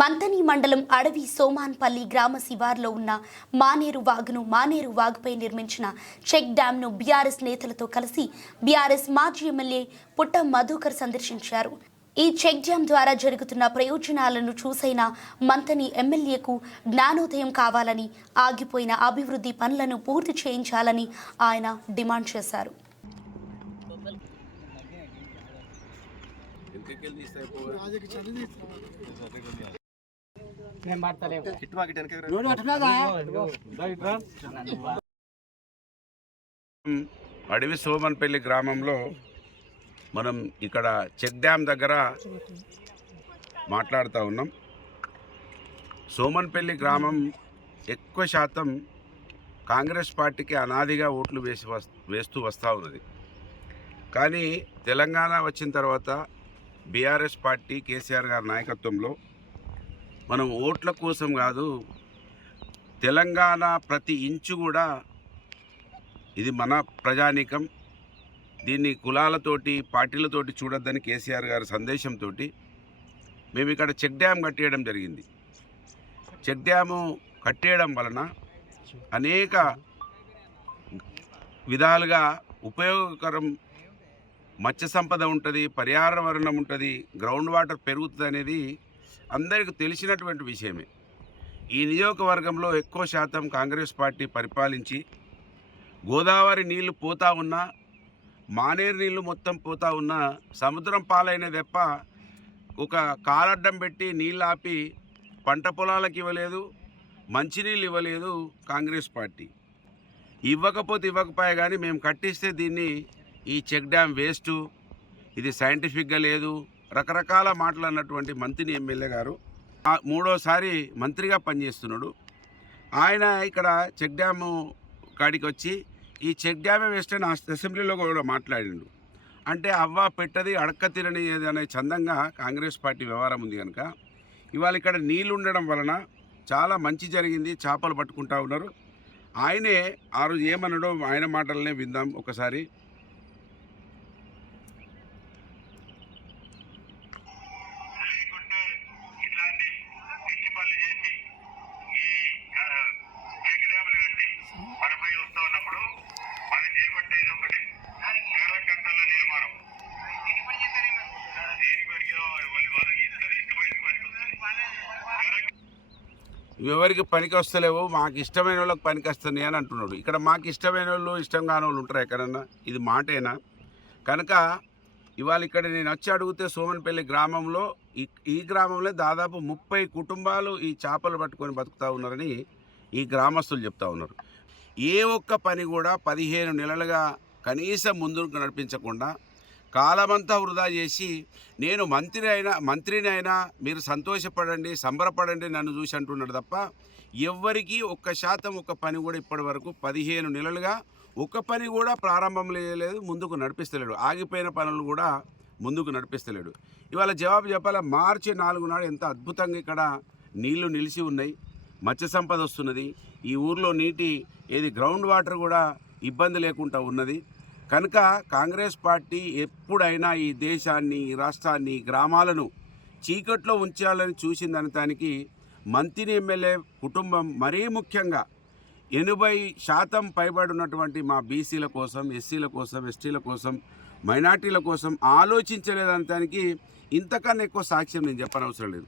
మంతని మండలం అడవి సోమాన్పల్లి గ్రామ శివార్లో ఉన్న మానేరు వాగుపై నిర్మించిన చెక్ డ్యాంను బీఆర్ఎస్ నేతలతో కలిసి బీఆర్ఎస్ మాజీ ఎమ్మెల్యే పుట్ట మధుకర్ సందర్శించారు. ఈ చెక్ డ్యాం ద్వారా జరుగుతున్న ప్రయోజనాలను చూసైన మంతని ఎమ్మెల్యేకు జ్ఞానోదయం కావాలని, ఆగిపోయిన అభివృద్ధి పనులను పూర్తి చేయించాలని ఆయన డిమాండ్ చేశారు. అడవి సోమన్పల్లి గ్రామంలో మనం ఇక్కడ చెక్ డ్యామ్ దగ్గర మాట్లాడుతూ ఉన్నాం. సోమన్పల్లి గ్రామం ఎక్కువ శాతం కాంగ్రెస్ పార్టీకి అనాదిగా ఓట్లు వేస్తూ వస్తూ ఉన్నది. కానీ తెలంగాణ వచ్చిన తర్వాత బీఆర్ఎస్ పార్టీ కేసీఆర్ గారి నాయకత్వంలో మనం ఓట్ల కోసం కాదు, తెలంగాణ ప్రతి ఇంచు కూడా ఇది మన ప్రజానీకం, దీన్ని కులాలతోటి పార్టీలతోటి చూడొద్దని కేసీఆర్ గారి సందేశంతో మేము ఇక్కడ చెక్ డ్యామ్ కట్టేయడం జరిగింది. చెక్ డ్యాము కట్టేయడం వలన అనేక విధాలుగా ఉపయోగకరం, మత్స్య సంపద ఉంటుంది, పర్యావరణం ఉంటుంది, గ్రౌండ్ వాటర్ పెరుగుతుంది అనేది అందరికీ తెలిసినటువంటి విషయమే. ఈ నియోజకవర్గంలో ఎక్కువ శాతం కాంగ్రెస్ పార్టీ పరిపాలించి గోదావరి నీళ్లు పోతా ఉన్నా, మానేరు నీళ్లు మొత్తం పోతా ఉన్నా, సముద్రం పాలైన తప్ప ఒక కాలడ్డం పెట్టి నీళ్ళు ఆపి పంట పొలాలకు ఇవ్వలేదు, మంచినీళ్ళు ఇవ్వలేదు కాంగ్రెస్ పార్టీ. ఇవ్వకపోతే కానీ మేము కట్టిస్తే దీన్ని ఈ చెక్ డ్యామ్ వేస్టు, ఇది సైంటిఫిక్గా లేదు, రకరకాల మాటలు అన్నటువంటి మంత్రి ఎమ్మెల్యే గారు మూడోసారి మంత్రిగా పనిచేస్తున్నాడు. ఆయన ఇక్కడ చెక్ డ్యాము కాడికి వచ్చి ఈ చెక్ డ్యామే వేస్ట్ అని అసెంబ్లీలో కూడా మాట్లాడిండు. అంటే అవ్వ పెట్టది అడక్క తినని అనే చందంగా కాంగ్రెస్ పార్టీ వ్యవహారం ఉంది కనుక ఇవాళ ఇక్కడ నీళ్ళు ఉండడం వలన చాలా మంచి జరిగింది, చేపలు పట్టుకుంటా ఉన్నారు. ఆయనే ఆ రోజు ఏమన్నాడో ఆయన మాటలనే విందాం ఒకసారి. ఎవరికి పనికి వస్తలేవు, మాకు ఇష్టమైన వాళ్ళకి పనికి వస్తున్నాయి అని అంటున్నాడు. ఇక్కడ మాకు ఇష్టమైన వాళ్ళు ఇష్టం కాని వాళ్ళు ఉంటారు ఎక్కడన్నా? ఇది మాటేనా? కనుక ఇవాళ ఇక్కడ నేను వచ్చి అడిగితే సోమన్పల్లి గ్రామంలో ఈ గ్రామంలో దాదాపు 30 కుటుంబాలు ఈ చేపలు పట్టుకొని బతుకుతూ ఉన్నారని ఈ గ్రామస్తులు చెప్తా ఉన్నారు. ఏ ఒక్క పని కూడా 15 నెలలుగా కనీసం ముందుకు నడిపించకుండా కాలమంతా వృధా చేసి నేను మంత్రిని అయినా మీరు సంతోషపడండి, సంబరపడండి నన్ను చూసి అంటున్నాడు తప్ప ఎవ్వరికీ 1% ఒక్క పని కూడా ఇప్పటి వరకు 15 నెలలుగా ఒక్క పని కూడా ప్రారంభం చేయలేదు, ముందుకు నడిపిస్తలేడు. ఆగిపోయిన పనులు కూడా ముందుకు నడిపిస్తలేడు. ఇవాళ జవాబు చెప్పాలా, మార్చి 4 నాడు ఎంత అద్భుతంగా ఇక్కడ నీళ్లు నిలిచి ఉన్నాయి, మత్స్య సంపద వస్తున్నది, ఈ ఊర్లో గ్రౌండ్ వాటర్ కూడా ఇబ్బంది లేకుండా ఉన్నది. కనుక కాంగ్రెస్ పార్టీ ఎప్పుడైనా ఈ దేశాన్ని, ఈ రాష్ట్రాన్ని, గ్రామాలను చీకట్లో ఉంచాలని చూసిందనటానికి మంత్రి ఎమ్మెల్యే కుటుంబం మరీ ముఖ్యంగా 80% పైబడి ఉన్నటువంటి మా బీసీల కోసం, ఎస్సీల కోసం, ఎస్టీల కోసం, మైనార్టీల కోసం ఆలోచించలేదనటానికి ఇంతకన్నా ఎక్కువ సాక్ష్యం నేను చెప్పనవసరం లేదు.